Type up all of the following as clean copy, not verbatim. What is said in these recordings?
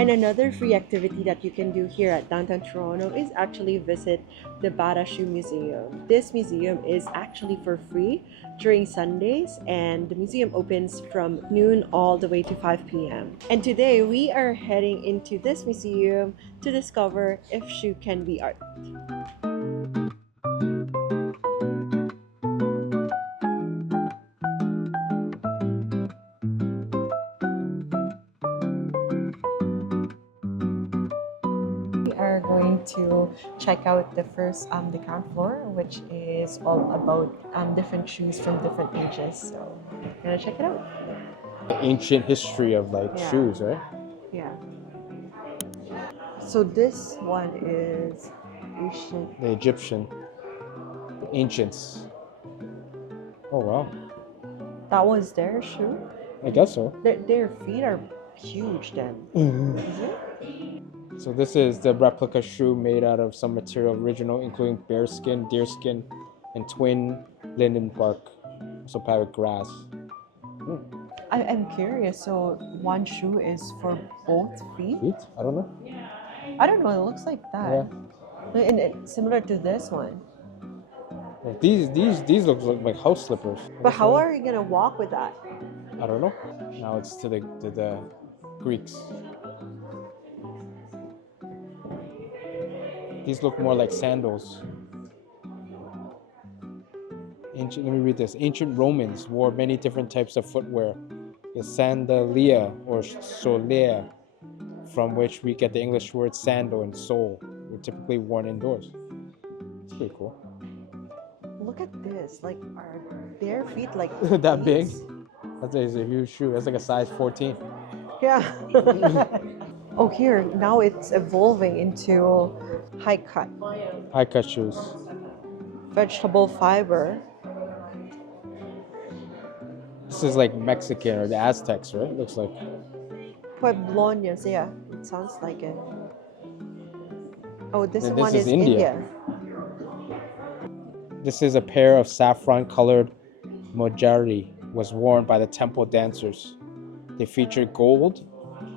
And another free activity that you can do here at downtown Toronto is actually visit the Bata Shoe Museum. This museum is actually for free during Sundays, and the museum opens from noon all the way to 5 p.m. And today we are heading into this museum to discover if shoe can be art. We are going to check out the first the ground floor, which is all about different shoes from different ages. So, gonna check it out. The ancient history of like Yeah. shoes, right? Yeah. So this one is ancient. The Egyptian, the ancients. Oh wow, That was their shoe. I guess so. Their feet are huge. Then is it? So this is the replica shoe made out of some material original, including bear skin, deer skin, and twin linden bark, also packed with grass. I'm curious. So one shoe is for both feet. Feet? I don't know. I don't know. It looks like that. Yeah. And it's similar to this one. Well, these look like house slippers. But how are you gonna walk with that? I don't know. Now it's to the Greeks. These look more like sandals. Ancient. Let me read this. Ancient Romans wore many different types of footwear. The sandalia or solea, from which we get the English word sandal and sole, were typically worn indoors. It's pretty cool. Look at this. Like, are their feet like That big? these? That's a huge shoe. That's like a size 14. Yeah. Oh, here now it's evolving into high cut High cut shoes. vegetable fiber. This is like Mexican or the Aztecs, right? Looks like. Pueblones, yeah, it sounds like it. Oh, this And one this is is India. India. This is a pair of saffron colored mojari, was worn by the temple dancers. They feature gold,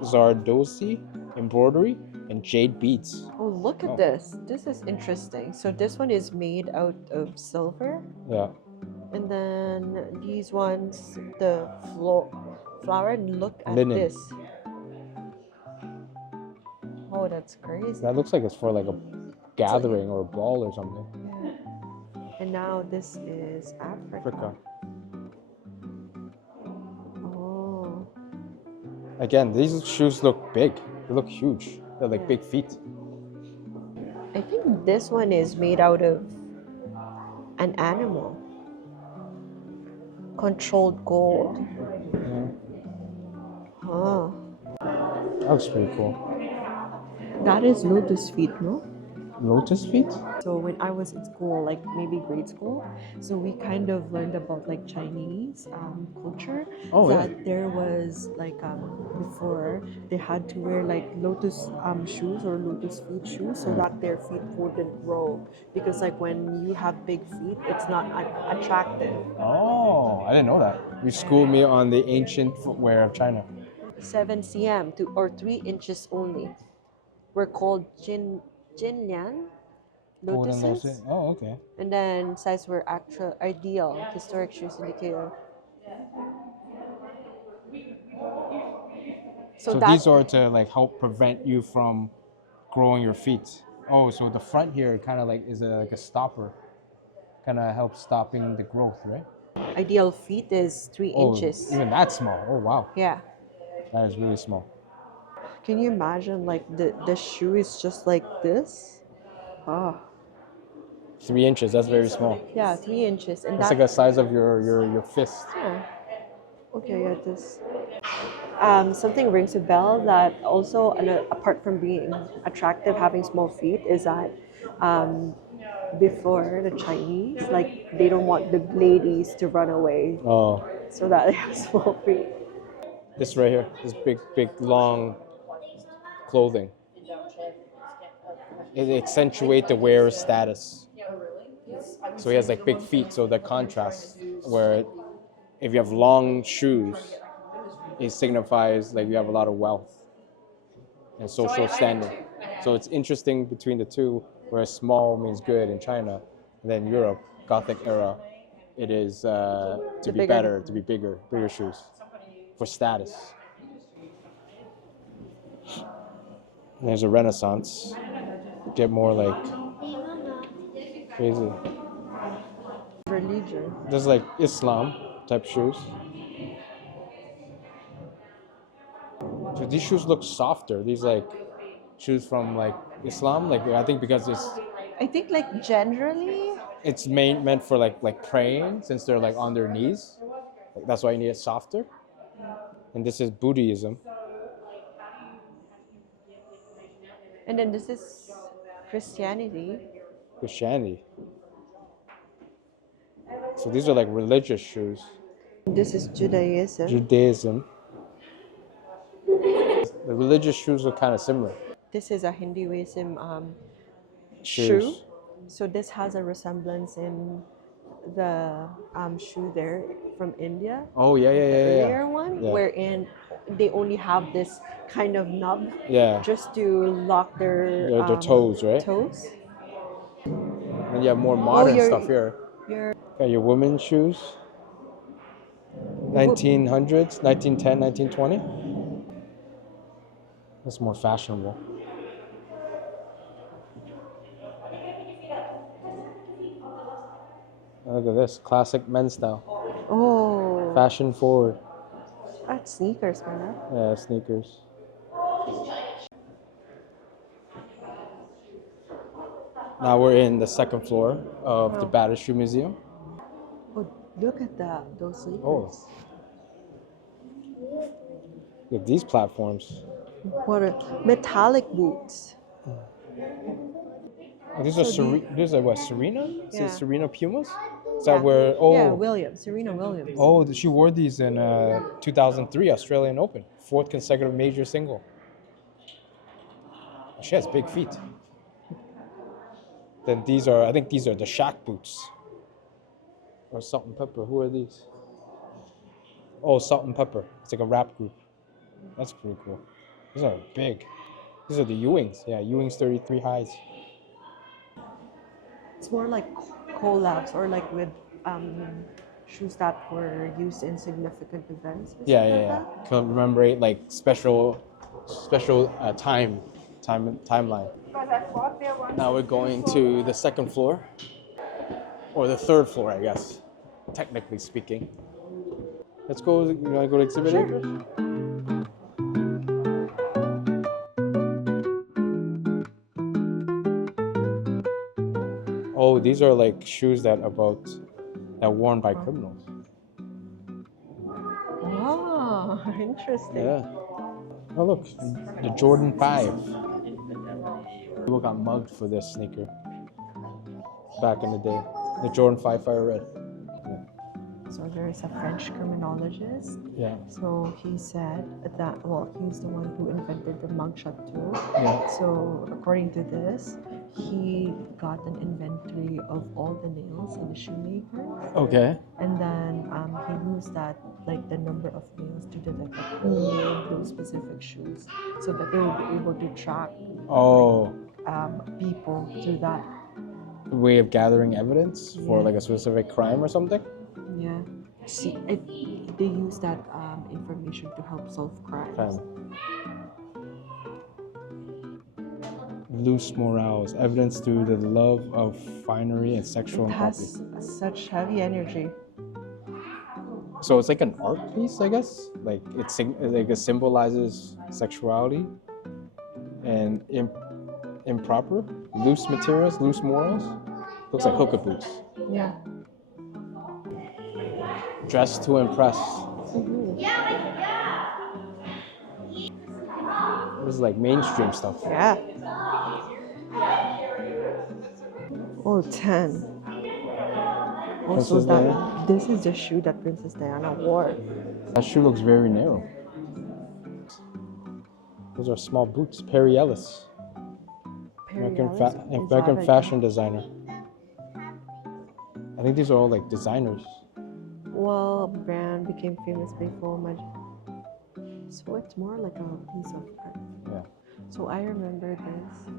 zardozi embroidery, and jade beads. Oh, look at Oh. this. This is interesting. So this one is made out of silver, Yeah. and then these ones, the flower. And look at Linen. this. Oh, that's crazy. That looks like it's for like a gathering or a ball or something. Yeah. And now this is Africa. Africa. Oh, Again, these shoes look big. They look huge. They're like big feet. I think this one is made out of an animal. Controlled gold. Yeah. Oh, That looks pretty cool. that is lotus feet, no? Lotus feet? So when I was in school, like maybe grade school, so we kind of learned about like Chinese culture. Oh, yeah. That there was like before they had to wear like lotus shoes or lotus feet shoes so that their feet wouldn't grow, because like when you have big feet, it's not attractive. Oh, I didn't know that. You schooled me on the ancient footwear of China. 7 cm to or 3 inches only were called Jinlian lotuses. Oh, okay. And then size were actual ideal historic shoes indicator. So that, these are to like help prevent you from growing your feet. Oh, so the front here kind of like is like a stopper. Kind of helps stopping the growth, right? ideal feet is 3 Oh, inches. even that small. Oh, wow. Yeah. That is really small. Can you imagine like the shoe is just like this? Oh, 3 inches. That's very small. yeah, 3 inches. And It's that, like the size of your fist. yeah. Okay, yeah, this. Something rings a bell that also, apart from being attractive, having small feet, is that before the Chinese, like they don't want the ladies to run away, Oh, so that they have small feet. this right here. This big, long clothing. It accentuates the wearer's status. So he has like big feet, so the contrast where if you have long shoes, it signifies like you have a lot of wealth. and social standing. So it's interesting between the two, where small means good in China, and then Europe, Gothic era, it is to be bigger. better, to be bigger shoes for status. And there's a Renaissance, get more like crazy. Religion. There's like Islam type shoes. So these shoes look softer. These like shoes from like Islam, like I think because I think like generally, it's meant for like praying, since they're like on their knees. Like, that's why you need it softer. And this is Buddhism. and then this is Christianity. Christianity. So these are like religious shoes. This is Judaism. Judaism. The religious shoes look kind of similar. This is a Hinduism Shoes. shoe. So this has a resemblance in the shoe there from India. Oh yeah, The earlier one, Yeah. wherein they only have this kind of knob Yeah. just to lock their Their toes, right? toes. And you have more modern your- stuff here. Your Got your women's shoes. 1900s, 1910, 1920. That's more fashionable. Look at this, classic men's style. oh, Fashion forward. that's sneakers, man. Yeah, sneakers. Now we're in the second floor of the Bata Shoe Museum. Oh, look at those sneakers. Oh. Look at these platforms. What are metallic boots? Oh, these are what, Serena? Is Yeah. it Serena Pumas? Is that where? Oh, Yeah, Williams, Serena Williams. oh, she wore these in 2003 Australian Open, 4th consecutive major single. She has big feet. Then I think these are the Shaq boots. Or Salt and Pepper. Who are these? Oh, Salt and Pepper. It's like a rap group. That's pretty cool. These are big. These are the Ewings. Yeah, Ewings 33 highs. It's more like collabs or like with shoes that were used in significant events. Or Yeah, something yeah, like yeah. Commemorate like special timeline. Now we're going to the second floor, or the third floor, I guess, technically speaking. Let's go. You want to go to exhibit A first? Oh, these are like shoes that are worn by criminals. Oh, interesting. Yeah. Oh look, the Jordan 5. People got mugged for this sneaker back in the day. The Jordan 5 Fire Red. So there is a French criminologist. Yeah. So he said that, well, he's the one who invented the mugshot tool. Yeah. So according to this, he got an inventory of all the nails in the shoemaker. Okay. And then he used that, like the number of nails to detect like, who made those specific shoes, so that they will be able to track Oh, people through that. way of gathering evidence for Yeah. like a specific crime or something. Yeah. See, they use that information to help solve crimes. Crime. Loose morals, evidence through the love of finery and sexual It impropriety. has such heavy energy. So it's like an art piece, I guess. Like it symbolizes sexuality and improper, loose materials, loose morals. Looks like hookah boots. Yeah. Dressed to impress. This is like mainstream stuff. Yeah. Oh, 10. Also, Princess Diana? this is the shoe that Princess Diana wore. That shoe looks very narrow. Those are small boots. Perry Ellis, American fashion designer. I think these are all like designers. Well, brand became famous before magic. So it's more like a piece of art. Yeah. So I remember this.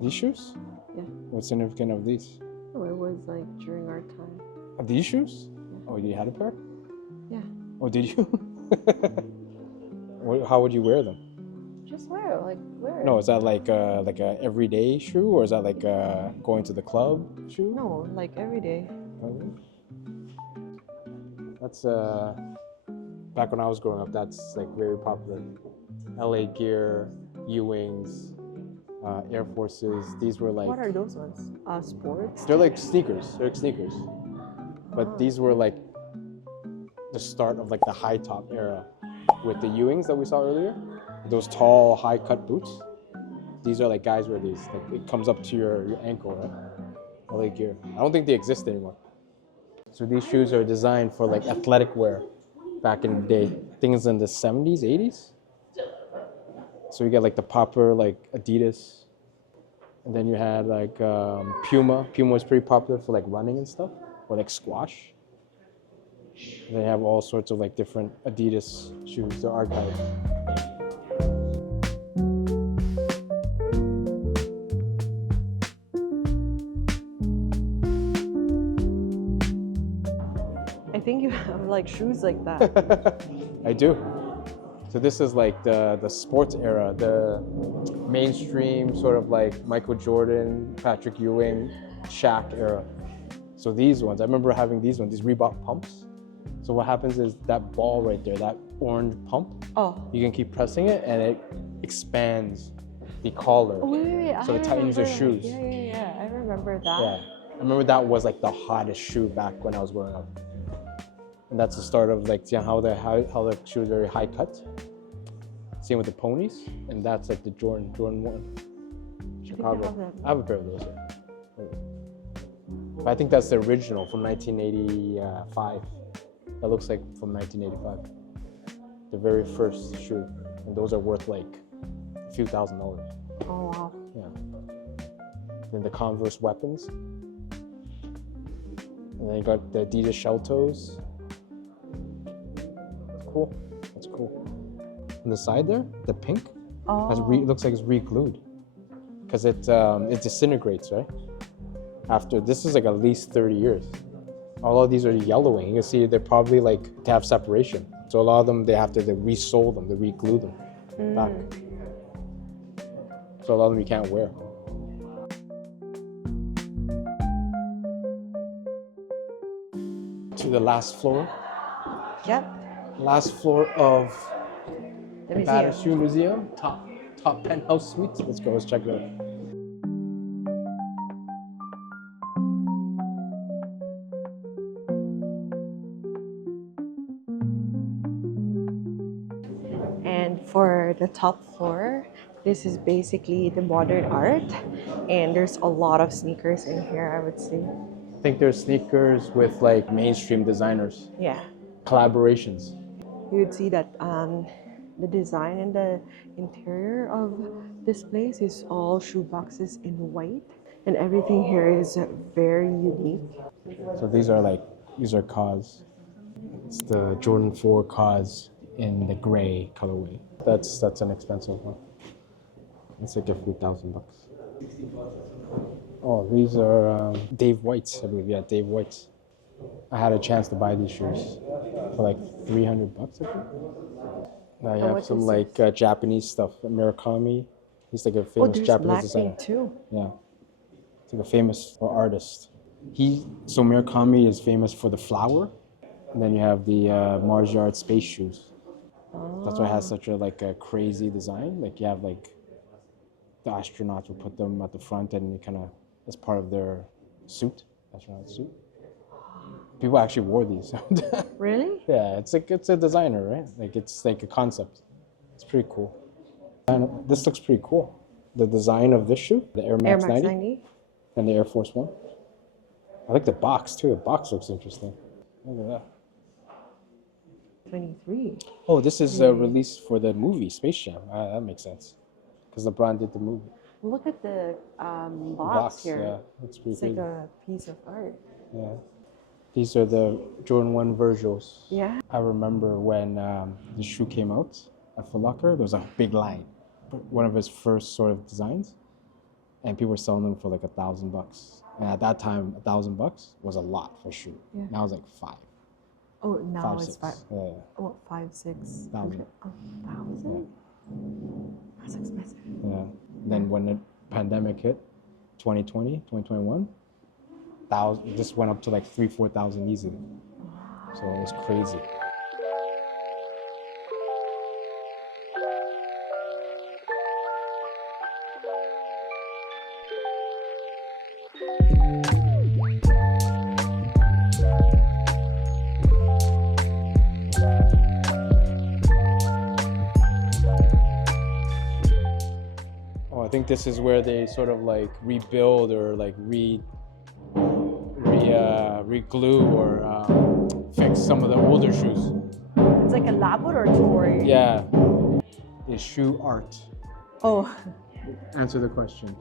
These shoes? Yeah. What's significant of these? Oh, it was like during our time. Are these shoes? Yeah. Oh, you had a pair? Yeah. Oh, did you? How would you wear them? Just wear. No, is that like a everyday shoe, or is that like going to the club shoe? No, like every day. Okay. That's back when I was growing up. That's like very popular. LA Gear, Ewings, Air Forces. These were like What are those ones? Sports? they're like sneakers. They're like sneakers. But Ah. these were like the start of like the high top era with the Ewings that we saw earlier. Those tall, high cut boots. These are like guys wear these. Like it comes up to your ankle, right? LA Gear. I don't think they exist anymore. So these shoes are designed for like athletic wear back in the day. I think it's in the 70s, 80s. So you get like the popper, like Adidas. And then you had like Puma. Puma was pretty popular for like running and stuff, or like squash. They have all sorts of like different Adidas shoes. They're archives. I think you have like shoes like that. I do. So this is like the sports era, the mainstream sort of like Michael Jordan, Patrick Ewing, Shaq era. So these ones, I remember having these ones, these Reebok pumps. So what happens is that ball right there, that orange pump, Oh. you can keep pressing it and it expands the collar. Oh, wait. So it tightens your remember. shoes. Yeah. I remember that. Yeah. I remember that was like the hottest shoe back when I was growing up. And that's the start of like how the shoes are very high cut. Same with the ponies, and that's like the Jordan 1. Chicago. I have a pair of those. Yeah. But I think that's the original from 1985. That looks like from 1985. The very first shoe, and those are worth like a few $1,000s. Oh wow. Yeah. Then the Converse Weapons. And then you got the Adidas Shell Toes. Cool. That's cool. On the side there, the pink, it looks like it's re-glued because it disintegrates, right? After this is like at least 30 years. All of these are yellowing. You can see they're probably like to have separation. So a lot of them they have to re-sole them, they re-glue them back. So a lot of them you can't wear. To the last floor. Yep. Last floor of The Bata museum. Shoe Museum, top penthouse suites. Let's go. Let's check it out. And for the top floor, this is basically the modern art, and there's a lot of sneakers in here, I would say. I think there's sneakers with like mainstream designers, Yeah. collaborations. You would see that the design and the interior of this place is all shoe boxes in white, and everything here is very unique. So these are cause. It's the Jordan 4 cause in the gray colorway. That's an expensive one. It's like a few $1,000s. Oh, these are Dave White's, I believe. Yeah, Dave White's. I had a chance to buy these shoes for like $300, I think. Now you have some like Japanese stuff. Murakami. He's like a famous Japanese designer. Too. Yeah, it's like a famous artist. So Murakami is famous for the flower, and then you have the Mars Yard space shoes. That's why it has such a crazy design. Like you have like the astronauts will put them at the front, and it kind of as part of their suit, astronaut suit. People actually wore these. Really? Yeah, it's a designer, right? Like it's like a concept. It's pretty cool. And this looks pretty cool. The design of this shoe, the Air Max 90 and the Air Force 1. I like the box too. The box looks interesting. Look at that. 23. Oh, this is released for the movie Space Jam. That makes sense. Because LeBron did the movie. Look at the box here. Yeah, that's pretty It's crazy. like a piece of art. Yeah. These are the Jordan 1 Virgils. Yeah. I remember when the shoe came out at Foot Locker, there was a big line. one of his first sort of designs, and people were selling them for like $1,000. And at that time, $1,000 was a lot for a shoe. Yeah. Now it's like five. Oh, now it's 6. five. Yeah. Oh, 5, 6. Thousand. Okay. Oh, 1,000? That's expensive. Yeah. Then when the pandemic hit, 2020, 2021, this went up to like 3,000-4,000 easily. So it was crazy. I think this is where they sort of like rebuild or like re-glue or fix some of the older shoes. It's like a laboratory. Yeah. Is shoe art? Oh. Answer the question.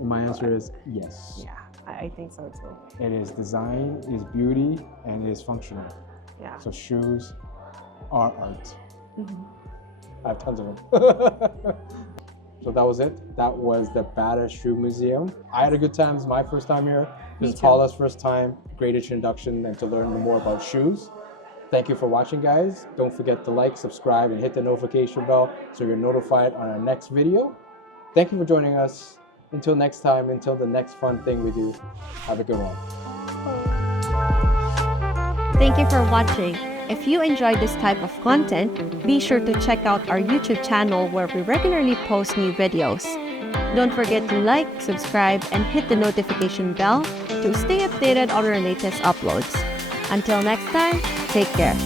My answer is yes. Yeah, I think so too. It is design, it is beauty, and it is functional. Yeah. So shoes are art. Mm-hmm. I have tons of them. So that was it. That was the Bata Shoe Museum. I had a good time. This is my first time here. This is Paula's first time. Great introduction and to learn more about shoes. Thank you for watching, guys. Don't forget to like, subscribe, and hit the notification bell so you're notified on our next video. Thank you for joining us. Until next time, until the next fun thing we do, have a good one. Thank you for watching. If you enjoyed this type of content, be sure to check out our YouTube channel where we regularly post new videos. Don't forget to like, subscribe, and hit the notification bell to stay updated on our latest uploads. Until next time, take care.